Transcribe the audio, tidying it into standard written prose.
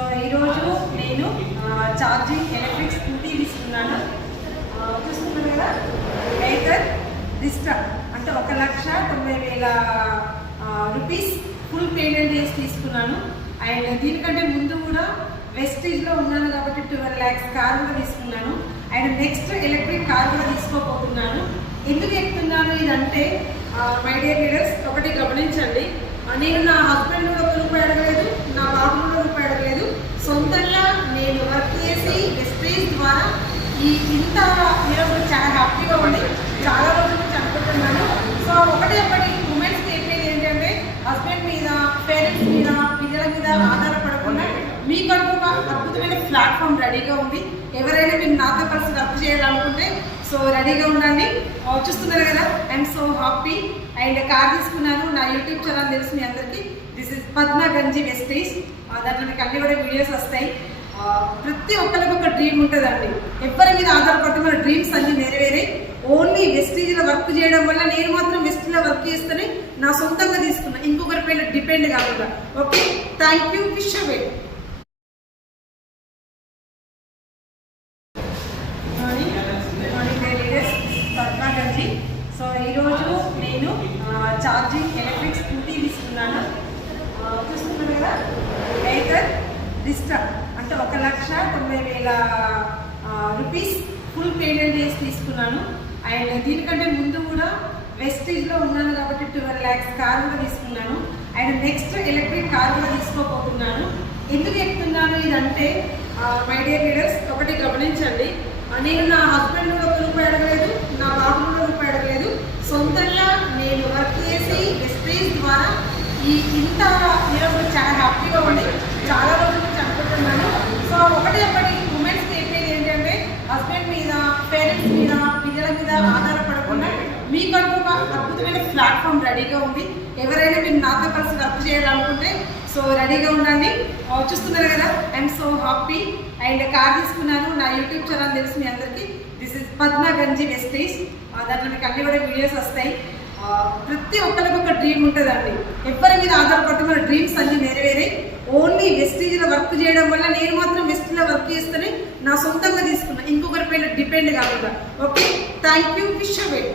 So ఈరోజు నేను charging electric scooty తీసుకున్నాను. చూస్తున్నారు కదా, ఎయిటర్ రిస్టా అంటే 1,90,000 రూపీస్ ఫుల్ పేమెంట్ చేసి తీసుకున్నాను. అండ్ దీనికంటే ముందు కూడా వెస్టీజ్లో ఉన్నాను కాబట్టి 12 lakhs కార్ కూడా తీసుకున్నాను. అండ్ నెక్స్ట్ ఎలక్ట్రిక్ కార్ కూడా తీసుకోబోతున్నాను. ఎందుకు చెప్తున్నాను ఇదంటే, మై డియర్ లీడర్స్, ఒకటి గమనించండి. నేను నా హస్బెండ్ కూడా రూపాయి అడగలేదు, నా బాబు కూడా రూపాయి అడగలేదు. సొంతంగా నేను వర్క్ చేసి వెస్టేజ్ ద్వారా ఇంత ఈరోజు చాలా హ్యాపీగా ఉంది. చాలా రోజుల నుంచి అనుకుంటున్నాను. సో ఒకటి ఉమెన్స్ చెప్పేది ఏంటంటే, హస్బెండ్ మీద, పేరెంట్స్ మీద, పిల్లల మీద ఆధారపడకుండా మీకంటూ ఒక అద్భుతమైన ప్లాట్ఫామ్ రెడీగా ఉంది. ఎవరైనా మీరు నాతో కలిసి వర్క్ చేయాలనుకుంటే సో రెడీగా ఉండండి. చూస్తున్నారు కదా, I'm so happy. And car తీసుకున్నాను. నా యూట్యూబ్ ఛానల్ తెలుసు మీ అందరికీ. దిస్ ఇస్ పద్మ గంజి వెస్టేజ్. దాంట్లో మీకు అన్ని కూడా వీడియోస్ వస్తాయి. ప్రతి ఒక్కరికి ఒక డ్రీమ్ ఉంటుందండి. ఎవరి మీద ఆధారపడితే మన డ్రీమ్స్ అన్ని నెరవేరే. ఓన్లీ వెస్టేజ్లో వర్క్ చేయడం వల్ల నేను మాత్రం వెస్టేజ్లో వర్క్ చేస్తేనే నా సొంతంగా తీసుకున్నా, ఇంకొకరి పైన డిపెండ్ కాకుండా. Okay, thank you. Wish you well. Padma గంజి. సో ఈరోజు నేను ఛార్జింగ్ ఎలక్ట్రిక్ స్కూటీ తీసుకున్నాను. చూస్తున్నారు కదా, ఎయిటర్ రిస్టా అంటే 1,90,000 రూపీస్ ఫుల్ పేమెంట్ చేసి తీసుకున్నాను. అండ్ దీనికంటే ముందు కూడా వెస్టీజ్లో ఉన్నాను కాబట్టి 12 lakhs కార్ కూడా తీసుకున్నాను. అండ్ నెక్స్ట్ ఎలక్ట్రిక్ కార్ కూడా తీసుకోబోతున్నాను. ఎందుకు చెప్తున్నాను ఇదంటే, మై డియర్ లీడర్స్, ఒకటి గమనించండి. నేను నా హస్బెండ్ కూడా రూపాయి అడగలేదు, నా బాబు కూడా రూపాయి అడగలేదు. సొంతంగా నేను వర్క్ చేసి వెస్టేజ్ ద్వారా ఇంత ఈరోజు చాలా హ్యాపీగా ఉంది. చాలా రోజుల నుంచి అనుకుంటున్నాను. సో ఒకటి ఉమెన్స్ చెప్పేది ఏంటంటే, హస్బెండ్ మీద, పేరెంట్స్ మీద, పిల్లల మీద ఆధారపడకుండా మీకంటూ ఒక అద్భుతమైన ప్లాట్ఫామ్ రెడీగా ఉంది. ఎవరైనా మీరు నాతో కలిసి వర్క్ చేయాలనుకుంటే సో రెడీగా ఉండండి. చూస్తున్నారు కదా, I'm so happy. And car తీసుకున్నాను. నా యూట్యూబ్ ఛానల్ తెలుసు మీ అందరికీ. దిస్ ఇస్ పద్మ గంజి వెస్టేజ్. దాంట్లో మీకు అన్ని కూడా వీడియోస్ వస్తాయి. ప్రతి ఒక్కరికి ఒక డ్రీమ్ ఉంటుందండి. ఎవరి మీద ఆధారపడితే మన డ్రీమ్స్ అన్ని నెరవేరే. ఓన్లీ వెస్టేజ్లో వర్క్ చేయడం వల్ల నేను మాత్రం వెస్టేజ్లో వర్క్ చేస్తేనే నా సొంతంగా తీసుకున్నా, ఇంకొకరి పైన డిపెండ్ కాకుండా. Okay, thank you. Wish you well.